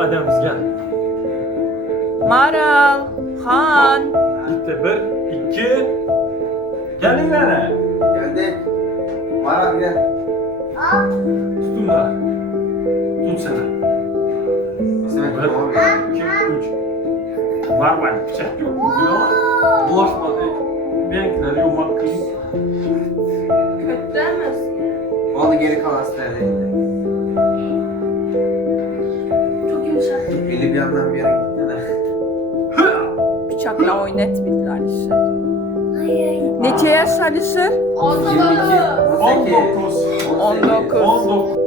Adamız gel. Maral, Han. Gitti bir, iki. Gelin gene. Geldi. Maral gel. Tutun da. Tut sana. İsmet Bir, tamam gel. iki, üç. Var bıçak yok. Bulaşmadı. Renkleri yumak kız. Kötü demezsin ya. Oldu geri kalan nerede? Çok yumuşak. Eli bir yandan bir yere gitti de. Bıçakla oynatmadılar Alişir. Nece yaş Alişir? 22, 18, 19. 19.